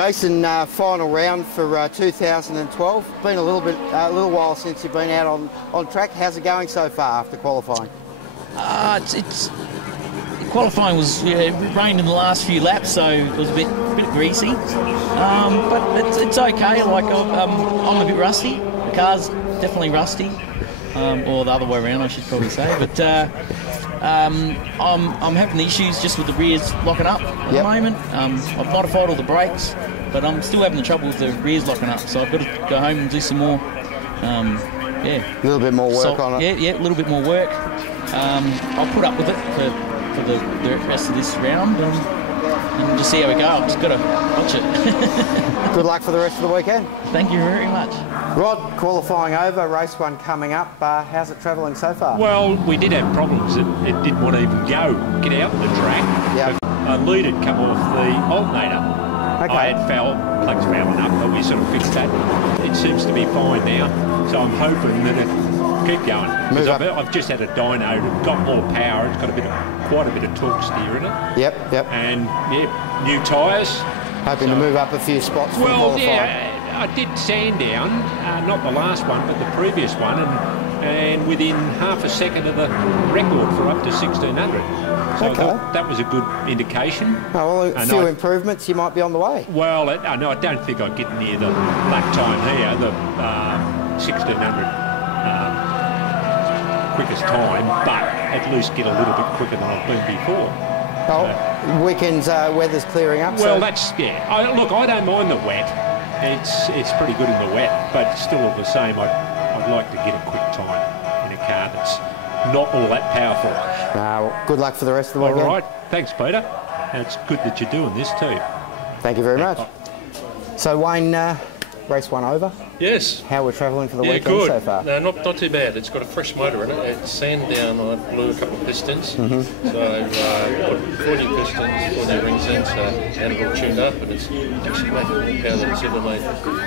Jason, final round for 2012. Been a little while since you've been out on track. How's it going so far after qualifying? Qualifying was it rained in the last few laps, so it was a bit greasy. But it's okay. Like I'm a bit rusty. The car's definitely rusty, or the other way around, I should probably say. But I'm having the issues just with the rears locking up at the moment. I've modified all the brakes, but I'm still having the trouble with the rears locking up. So I've got to go home and do some more. A little bit more work on it. Yeah, a little bit more work. I'll put up with it for the rest of this round and just see how we go. I've just got to watch it. Good luck for the rest of the weekend. Thank you very much. Rod, qualifying over, race one coming up. How's it travelling so far? Well, we did have problems. It didn't want to even get out on the track. Yep. A lead had come off the alternator. Okay. I had plugs fouling up, but we sort of fixed that. It seems to be fine now, so I'm hoping that it keep going. I've just had a dyno that got more power. It's got quite a bit of torque steer in it. Yep. And new tyres. Hoping to move up a few spots for qualifying. Yeah, I did Sandown, not the last one, but the previous one, and within half a second of the record for up to 1600. So okay. that was a good indication. Oh, well, a few improvements, you might be on the way. Well, I don't think I'd get near the lap time here, the 1600 quickest time, but at least get a little bit quicker than I've been before. Oh, weekends, weather's clearing up. Well, that's, look, I don't mind the wet. It's pretty good in the wet, but still all the same, I'd like to get a quick time in a car that's not all that powerful. Well, good luck for the rest of the weekend. All right. Thanks, Peter. And it's good that you're doing this too. Thank you very much. So, Wayne, race one over? Yes. How we're travelling for the weekend good. so far? No, not too bad. It's got a fresh motor in it. It's Sandown. I blew a couple of pistons. So, put 4 new pistons, 4 new rings in, so and it all tuned up, and it's actually making the power that it's ever made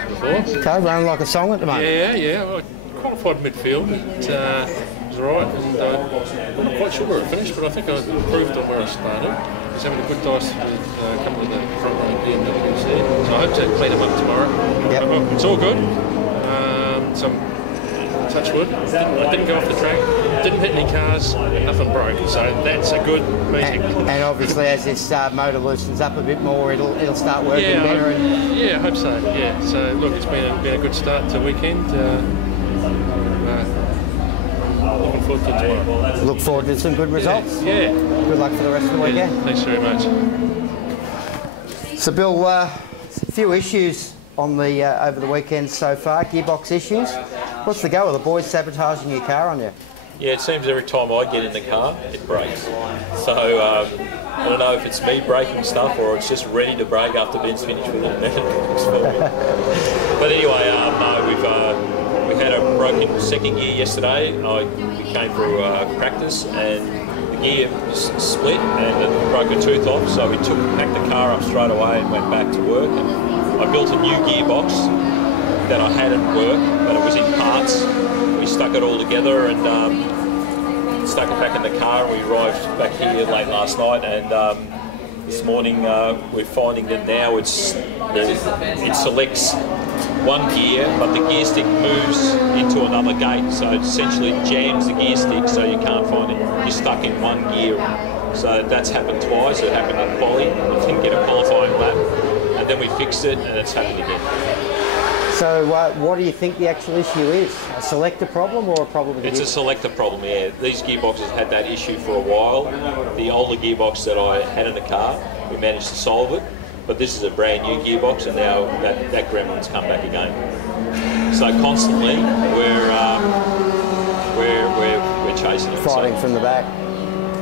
before. Okay, running like a song at the moment. Yeah. Well, I qualified midfield. It was all right, and I'm not quite sure where it finished, but I think I improved on where I started. I was having a good dice with a couple of the front row BMWs there, so I hope to clean them up tomorrow. Yep. It's all good. Some touch wood. I didn't go off the track, didn't hit any cars, nothing broke, so that's a good meeting. And obviously, as this motor loosens up a bit more, it'll start working better. I hope so. Yeah. So look, it's been a good start to the weekend. Looking forward to tomorrow. Look forward to some good results. Yeah. Good luck for the rest of the weekend. Yeah, thanks very much. So, Bill, a few issues on the over the weekend so far. Gearbox issues. What's the go? Are the boys sabotaging your car on you? Yeah, it seems every time I get in the car, it breaks. So I don't know if it's me breaking stuff or it's just ready to break after Ben's finished with it. But anyway, we had a broken second gear yesterday. We came through practice and the gear split and it broke a tooth off. So we packed the car up straight away and went back to work. And I built a new gearbox that I had at work, but it was in parts. We stuck it all together and stuck it back in the car. We arrived back here late last night, and this morning we're finding that now it selects one gear, but the gear stick moves into another gate, so it essentially jams the gear stick, so you can't find it. You're stuck in one gear. So that's happened twice. It happened at Quali. I didn't get a qualifying lap, and then we fixed it, and it's happened again. So what do you think the actual issue is? A selector problem or a problem with the It's a selector problem, yeah. These gearboxes had that issue for a while. The older gearbox that I had in the car, we managed to solve it. But this is a brand new gearbox, and now that gremlin's come back again. So constantly we're chasing it. Fighting from the back.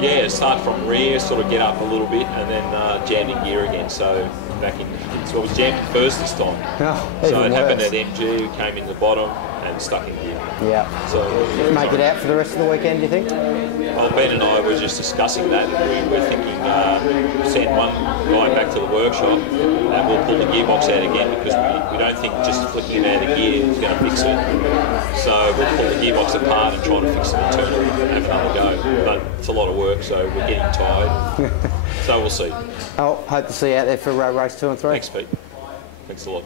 Yeah, start from rear, sort of get up a little bit, and then jammed in gear again. So back in. So it was jammed first this time. Oh, so it happened at MG, came in the bottom and stuck in gear. Yeah. So make it out for the rest of the weekend, do you think? Well, Ben and I were just discussing that. We were thinking send one guy back to the workshop and we'll pull the gearbox out again, because we don't think just flicking it out of gear is going to fix it. So we'll pull the gearbox apart and try to fix it internally and have another go. But it's a lot of work, so we're getting tired. So we'll see. I'll hope to see you out there for race 2 and 3. Thanks, Pete. Thanks a lot.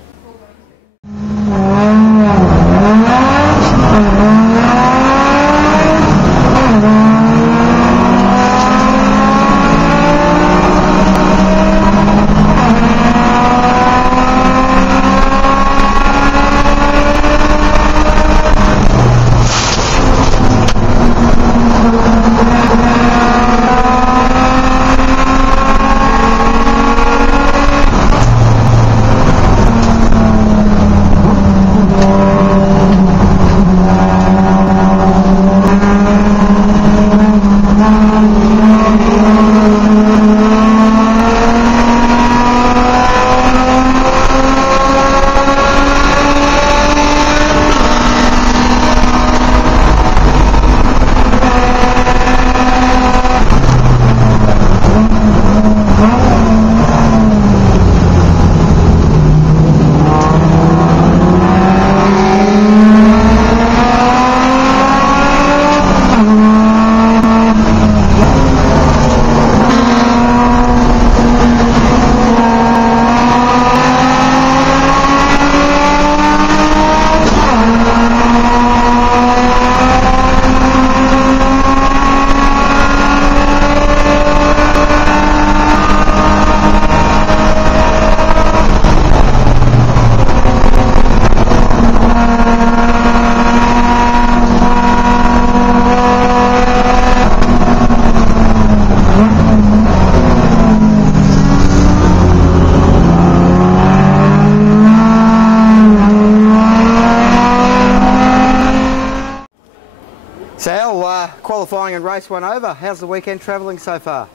Sal, qualifying in race 1 over. How's the weekend travelling so far?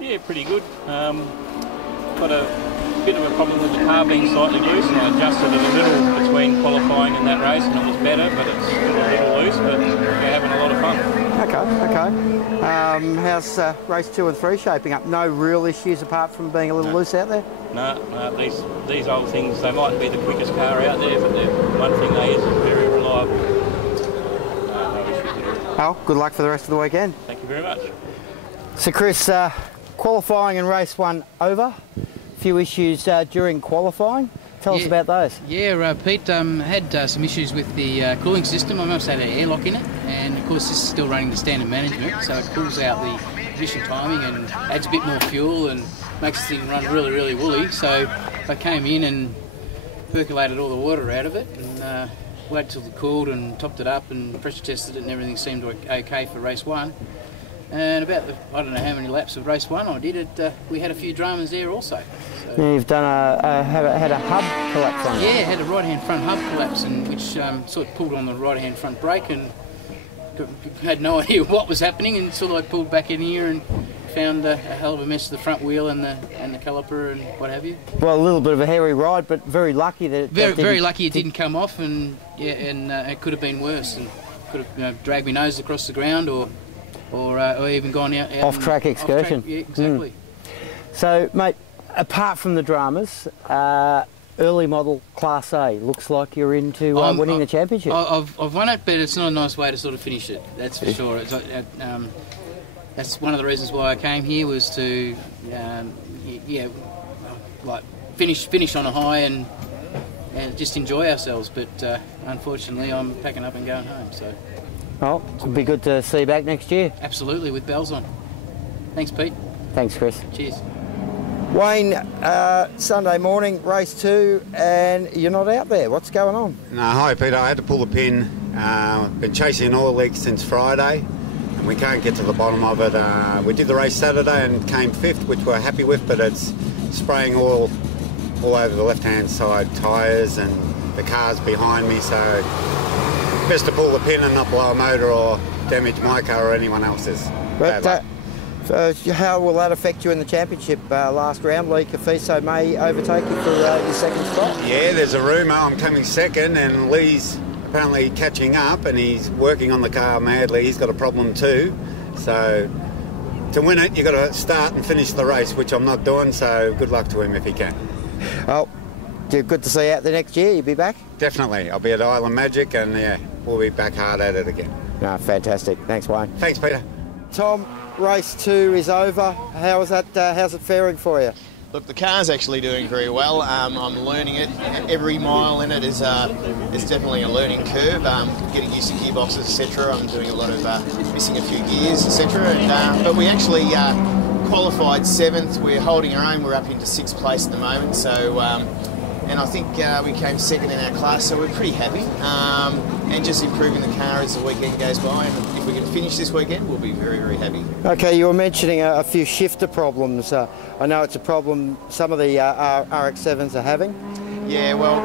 Yeah, pretty good. Got a bit of a problem with the car being slightly loose, and I adjusted it a little between qualifying and that race, and it was better, but it's still a little loose, but we're having a lot of fun. Okay. How's race 2 and 3 shaping up? No real issues apart from being a little loose out there? No, these old things, they mightn't be the quickest car out there, but one thing they is very reliable. No issues at all. Oh, good luck for the rest of the weekend. Thank you very much. So Chris, qualifying in race 1 over. A few issues during qualifying. Tell us about those. Yeah, Pete had some issues with the cooling system. I must have had an airlock in it, and of course this is still running the standard management, so it cools out the ignition timing and adds a bit more fuel and makes the thing run really, really woolly. So I came in and percolated all the water out of it and waited till it cooled and topped it up and pressure tested it, and everything seemed okay for race 1. And about I don't know how many laps of race 1 I did it, we had a few dramas there also. So, yeah, you've done had a hub collapse on it. Yeah, had a right-hand front hub collapse, and which sort of pulled on the right-hand front brake, and had no idea what was happening, and sort of like pulled back in here and found a hell of a mess of the front wheel and the caliper and what have you. Well, a little bit of a hairy ride, but very lucky that very lucky it didn't come off, and yeah, and it could have been worse, and could have dragged my nose across the ground or even gone out off-track excursion. Yeah, exactly. So, mate, apart from the dramas, early model Class A looks like you're into winning the championship. I've won it, but it's not a nice way to sort of finish it. That's for sure. It's, that's one of the reasons why I came here, was to like finish on a high and just enjoy ourselves. But unfortunately, I'm packing up and going home. So. Oh, it'll be good to see you back next year. Absolutely, with bells on. Thanks, Pete. Thanks, Chris. Cheers. Wayne, Sunday morning, race 2, and you're not out there. What's going on? No, hi, Peter. I had to pull the pin. Been chasing an oil leak since Friday, and we can't get to the bottom of it. We did the race Saturday and came 5th, which we're happy with, but it's spraying oil all over the left-hand side tyres, and the car's behind me, so best to pull the pin and not blow a motor or damage my car or anyone else's. But how will that affect you in the championship? Last round, Lee Cafiso may overtake you for your second spot? Yeah, there's a rumour I'm coming second, and Lee's apparently catching up, and he's working on the car madly. He's got a problem too. So to win it, you've got to start and finish the race, which I'm not doing, so good luck to him if he can. Well, good to see you out there next year. You'll be back? Definitely. I'll be at Island Magic, and yeah, we'll be back hard at it again. No, fantastic. Thanks, Wayne. Thanks, Peter. Tom, race 2 is over. How's it faring for you? Look, the car's actually doing very well. I'm learning it. Every mile in it is definitely a learning curve. Getting used to gearboxes, etc. I'm doing a lot of missing a few gears, etc. But we actually qualified 7th. We're holding our own. We're up into 6th place at the moment. So, and I think we came 2nd in our class. So we're pretty happy. And just improving the car as the weekend goes by. And if we can finish this weekend, we'll be very, very happy. Okay, you were mentioning a few shifter problems. I know it's a problem some of the RX-7s are having. Yeah, well,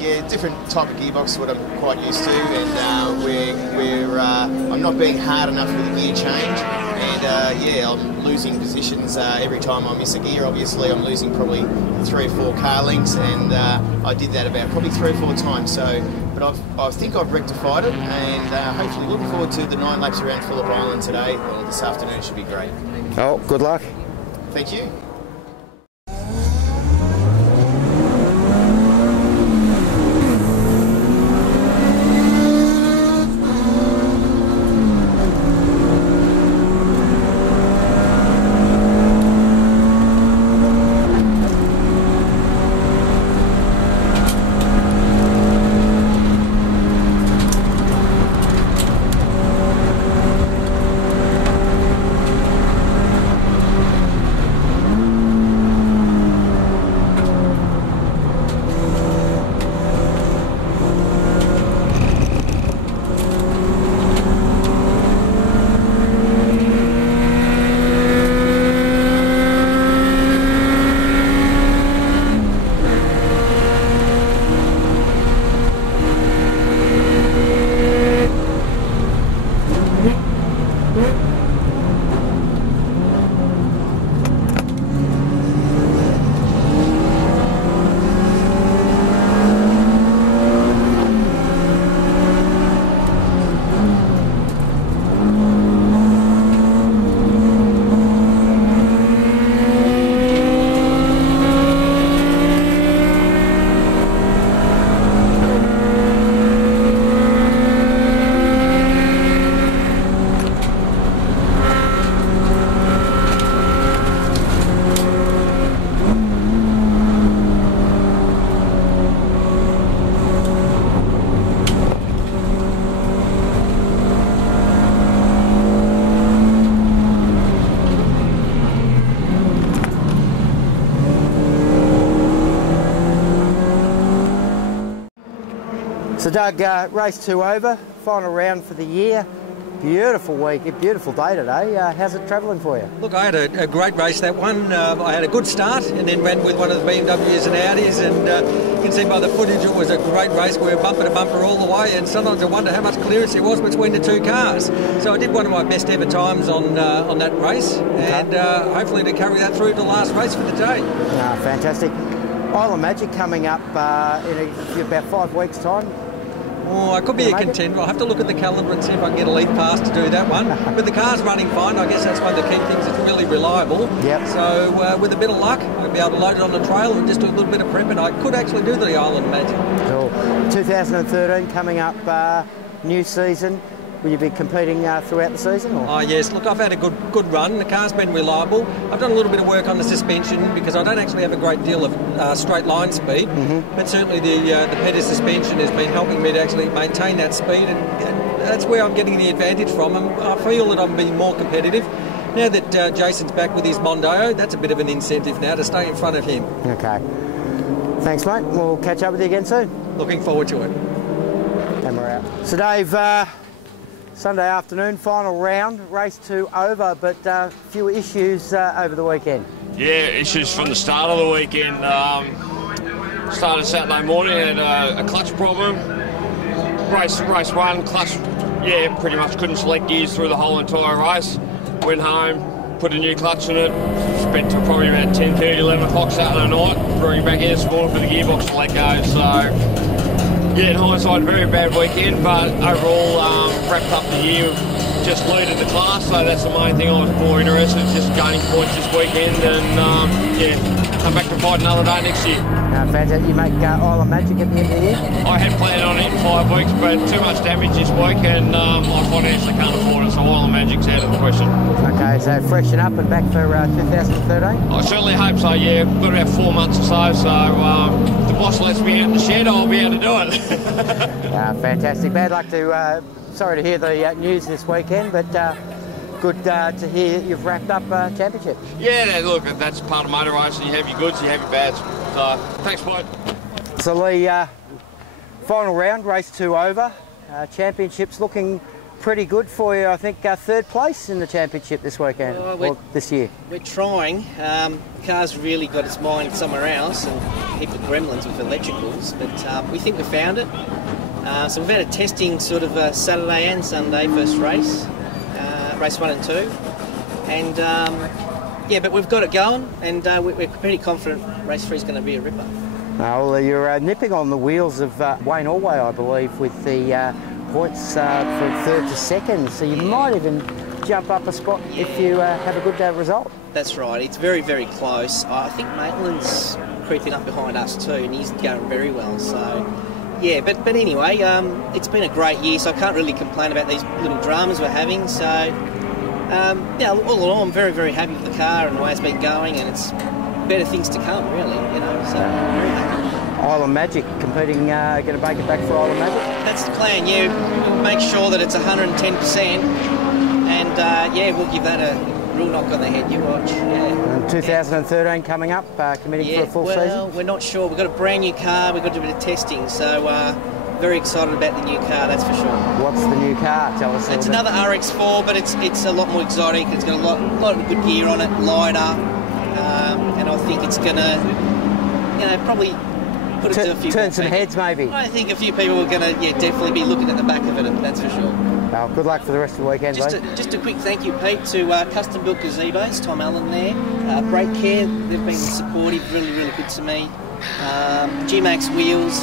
yeah, different type of gearbox is what I'm quite used to, and I'm not being hard enough with the gear change, and yeah, I'm losing positions every time I miss a gear. Obviously, I'm losing probably 3 or 4 car lengths, and I did that about probably 3 or 4 times. So, but I think I've rectified it, and hopefully looking forward to the 9 laps around Phillip Island today or this afternoon. Should be great. Oh, good luck. Thank you. So Doug, race 2 over, final round for the year. Beautiful week, a beautiful day today. How's it travelling for you? Look, I had a great race that one. I had a good start and then ran with one of the BMWs and Audis, and you can see by the footage it was a great race. We were bumper to bumper all the way, and sometimes I wonder how much clearance there was between the 2 cars. So I did one of my best ever times on that race, and hopefully to carry that through to the last race for the day. Fantastic. Isle of Magic coming up in about 5 weeks' time. Oh, I could be a contender. I'll have to look at the calendar and see if I can get a lead pass to do that one. But the car's running fine. I guess that's one of the key things. It's really reliable. Yep. So with a bit of luck, I'll be able to load it on the trail and just do a little bit of prep, and I could actually do the Island Magic. Cool. 2013 coming up, new season. Will you be competing throughout the season? Or? Oh yes, look, I've had a good run. The car's been reliable. I've done a little bit of work on the suspension because I don't actually have a great deal of straight line speed, but certainly the pedal suspension has been helping me to actually maintain that speed, and that's where I'm getting the advantage from. And I feel that I'm being more competitive. Now that Jason's back with his Mondeo, that's a bit of an incentive now to stay in front of him. Okay. Thanks, mate. We'll catch up with you again soon. Looking forward to it. And we're out. So, Dave, Sunday afternoon, final round, race 2 over, but a few issues over the weekend. Yeah, issues from the start of the weekend. Started Saturday morning, had a clutch problem. Race 1, clutch, yeah, pretty much couldn't select gears through the whole entire race. Went home, put a new clutch in it, spent till probably about 10:30, 11 o'clock Saturday night, bringing back here this morning for the gearbox to let go. So, yeah, in hindsight, very bad weekend, but overall wrapped up the year just leading the class, so that's the main thing I was more interested in, just gaining points this weekend and yeah, come back to fight another day next year. Fantastic. You make Isle of Magic at the end of the year? I had planned on it in 5 weeks, but too much damage this week and I financially can't afford it, so Isle of Magic's out of the question. Okay, so freshen up and back for 2013? I certainly hope so, yeah. We've got about 4 months or so, so if the boss lets me out in the shed, I'll be able to do it. Fantastic. Bad luck to... sorry to hear the news this weekend, but good to hear you've wrapped up championship. Yeah, look, that's part of motor racing. You have your goods, you have your bads. So, thanks, Boyd. So, Lee, final round, race 2 over. Championship's looking pretty good for you. I think 3rd place in the championship this weekend, or this year. We're trying. The car's really got its mind somewhere else and a heap of gremlins with electricals, but we think we found it. So we've had a testing sort of Saturday and Sunday, first race, race 1 and 2, and yeah, but we've got it going, and we're pretty confident race 3 is going to be a ripper. Well, you're nipping on the wheels of Wayne Allway, I believe, with the points from 3rd to 2nd, so you might even jump up a spot if you have a good result. That's right, it's very, very close. I think Maitland's creeping up behind us too, and he's going very well, so... Yeah, but anyway, it's been a great year, so I can't really complain about these little dramas we're having. So, yeah, all in all, I'm very, very happy with the car and the way it's been going, and it's better things to come, really, you know, so I'm very happy. Isle of Magic competing, going to make it back for Isle of Magic? That's the plan, yeah. We'll make sure that it's 110%, and yeah, we'll give that a real knock on the head, you watch. Yeah. And 2013 coming up, committing for a full season? Well, we're not sure. We've got a brand new car, we've got to do a bit of testing, so very excited about the new car, that's for sure. What's the new car? Tell us. It's another RX4, but it's a lot more exotic. It's got a lot of good gear on it, lighter, and I think it's going to, you know, probably put it to a few turn some heads, maybe. I think a few people are going to, yeah, definitely be looking at the back of it, that's for sure. Well, good luck for the rest of the weekend, just a quick thank you, Pete, to Custom Built Gazebos, Tom Allen there. Brake Care, they've been supportive, really, really good to me. G-Max Wheels,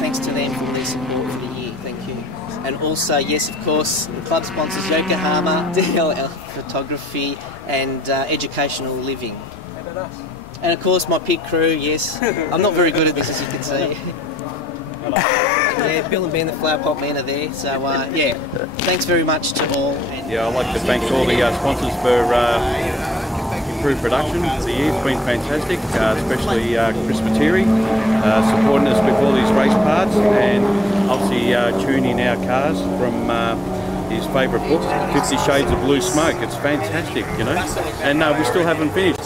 thanks to them for their support for the year, thank you. And also, yes, of course, the club sponsors Yokohama, DLL Photography and Educational Living. And of course, my pig crew, yes. I'm not very good at this, as you can see. Yeah, Bill and Ben, the Flower Pot Men, are there. So, yeah, thanks very much to all. Yeah, I'd like to thank all the sponsors for improved production for the year. It's been fantastic, especially Chris Materi, supporting us with all these race parts, and obviously tuning our cars from his favourite book, 50 Shades of Blue Smoke. It's fantastic, you know, and we still haven't finished.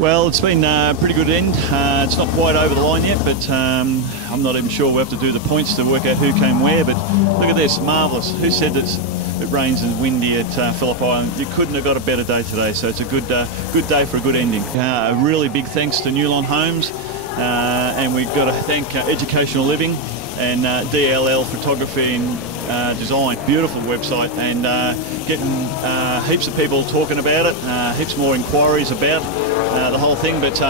Well, it's been a pretty good end. It's not quite over the line yet, but I'm not even sure we'll have to do the points to work out who came where, but look at this, marvellous. Who said that it rains and windy at Phillip Island? You couldn't have got a better day today, so it's a good day for a good ending. A really big thanks to Newlon Homes, and we've got to thank Educational Living and DLL Photography and Design. Beautiful website, and getting heaps of people talking about it, heaps more inquiries about the whole thing, but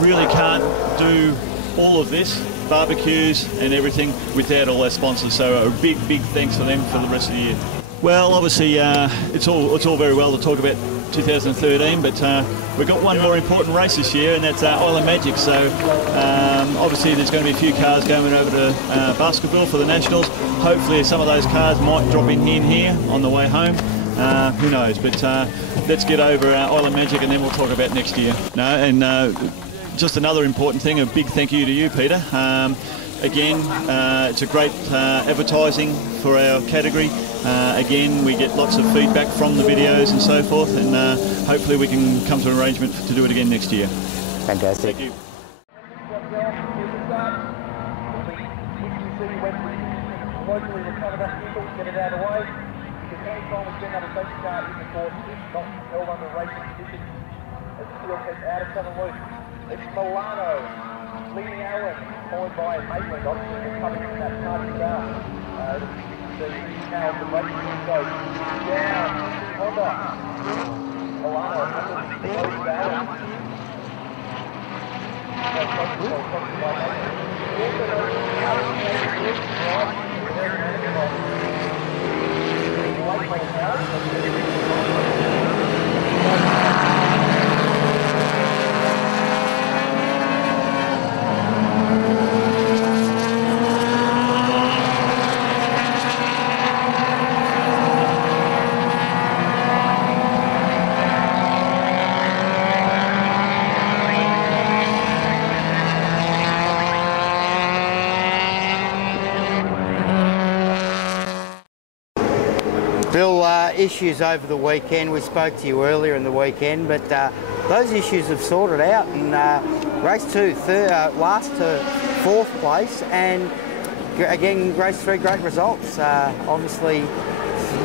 really can't do all of this, barbecues and everything, without all our sponsors, so a big thanks to them for the rest of the year. Well, obviously it's all very well to talk about 2013, but we've got one more important race this year, and that's Isle of Magic. So obviously there's going to be a few cars going over to Baskerville for the Nationals. Hopefully some of those cars might drop in here on the way home. Who knows? But let's get over Isle of Magic, and then we'll talk about next year. Just another important thing, a big thank you to you, Peter. Again, it's a great advertising for our category. Again, we get lots of feedback from the videos and so forth, and hopefully we can come to an arrangement to do it again next year. Fantastic. Thank you. It's Milano, leading Allen, followed by Maitland, obviously coming from that party car. The now the racing goes down, Honda, Milano, close to Allen. Bill, issues over the weekend. We spoke to you earlier in the weekend, but those issues have sorted out, and race 2, last to 4th place, and again, race 3, great results. Obviously,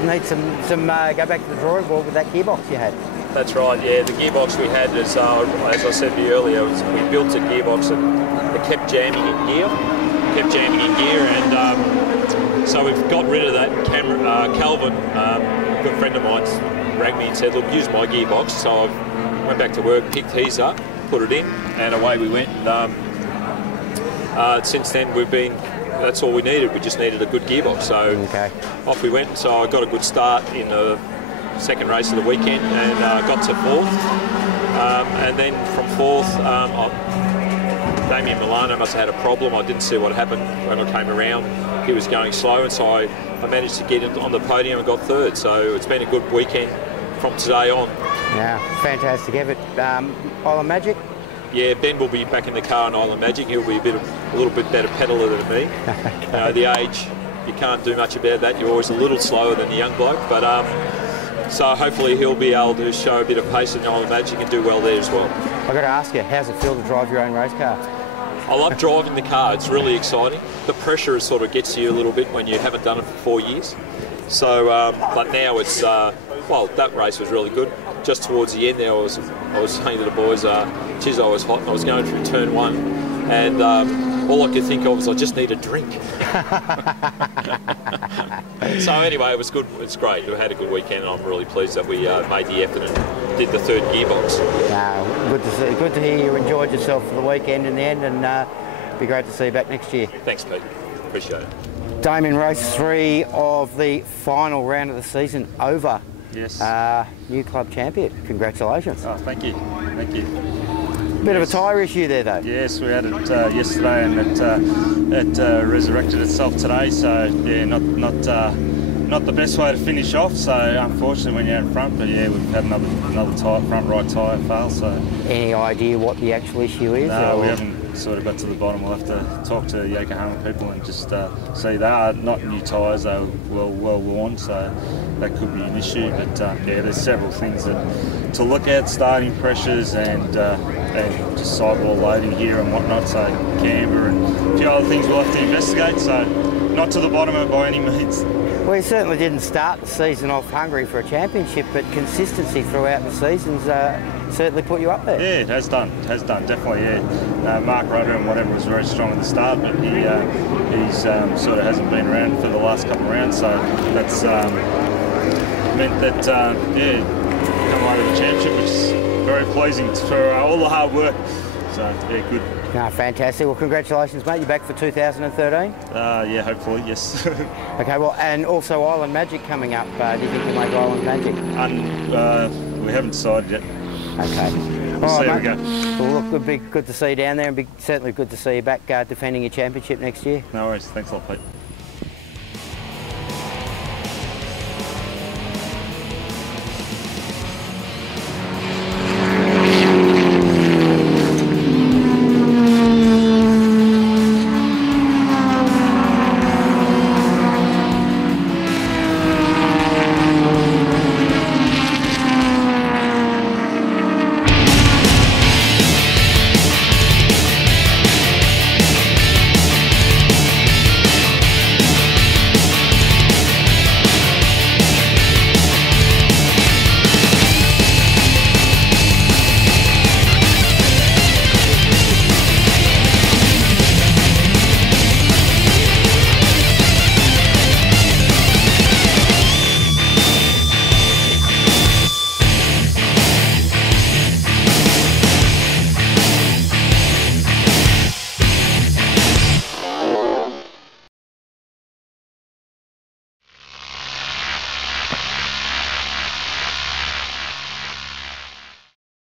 need some go back to the drawing board with that gearbox you had. That's right, yeah. The gearbox we had is, as I said to you earlier, we built a gearbox that it kept jamming in gear, and so we've got rid of that. Calvin, a good friend of mine, rang me and said, look, use my gearbox. So I went back to work, picked his up, put it in, and away we went. Since then, that's all we needed. We just needed a good gearbox. So off we went. So I got a good start in the second race of the weekend and got to 4th. And then from 4th, Damien Milano must have had a problem. I didn't see what happened when I came around. He was going slow, and so I managed to get on the podium and got 3rd. So it's been a good weekend from today on. Yeah, fantastic effort. Island Magic? Yeah, Ben will be back in the car on Island Magic. He'll be a little bit better pedaler than me. The age, you can't do much about that. You're always a little slower than the young bloke, but so hopefully he'll be able to show a bit of pace in Island Magic and do well there as well. I've got to ask you, how's it feel to drive your own race car? I love driving the car. It's really exciting. The pressure sort of gets to you a little bit when you haven't done it for 4 years. So, but now it's well, that race was really good. Just towards the end there, I was saying to the boys, geez, I was hot, and I was going through turn 1, and all I could think of was I just need a drink. So anyway, it was good. It's great. We had a good weekend, and I'm really pleased that we made the effort and did the 3rd gearbox. Good to hear you enjoyed yourself for the weekend in the end, and be great to see you back next year. Thanks, Pete. Appreciate it. Damien, race 3 of the final round of the season over. Yes. New club champion. Congratulations. Oh, thank you. Thank you. Bit of a tyre issue there, though. Yes, we had it yesterday, and it resurrected itself today. So yeah, not the best way to finish off. So unfortunately, when you're out in front, but yeah, we've had another front right tyre fail. So any idea what the actual issue is? No, we haven't sort of got to the bottom. We'll have to talk to Yokohama people and just see. They are not new tyres; they're well worn, so that could be an issue. But yeah, there's several things to look at: starting pressures and just sidewall loading here and whatnot. So camber and a few other things we'll have to investigate. So not to the bottom of it by any means. Well, you certainly didn't start the season off hungry for a championship, but consistency throughout the seasons certainly put you up there. Yeah, it has done, definitely, yeah. Mark Rudder and whatever was very strong at the start, but he's sort of hasn't been around for the last couple of rounds, so that's meant that, yeah, come away with the championship, which is very pleasing for all the hard work. So, yeah, good. No, fantastic. Well, congratulations, mate. You're back for 2013? Yeah, hopefully, yes. Okay, well, and also Island Magic coming up. Do you think you'll make Island Magic? We haven't decided yet. Okay. We'll see how we go. Well, look, it'd be good to see you down there, and certainly good to see you back defending your championship next year. No worries. Thanks a lot, Pete.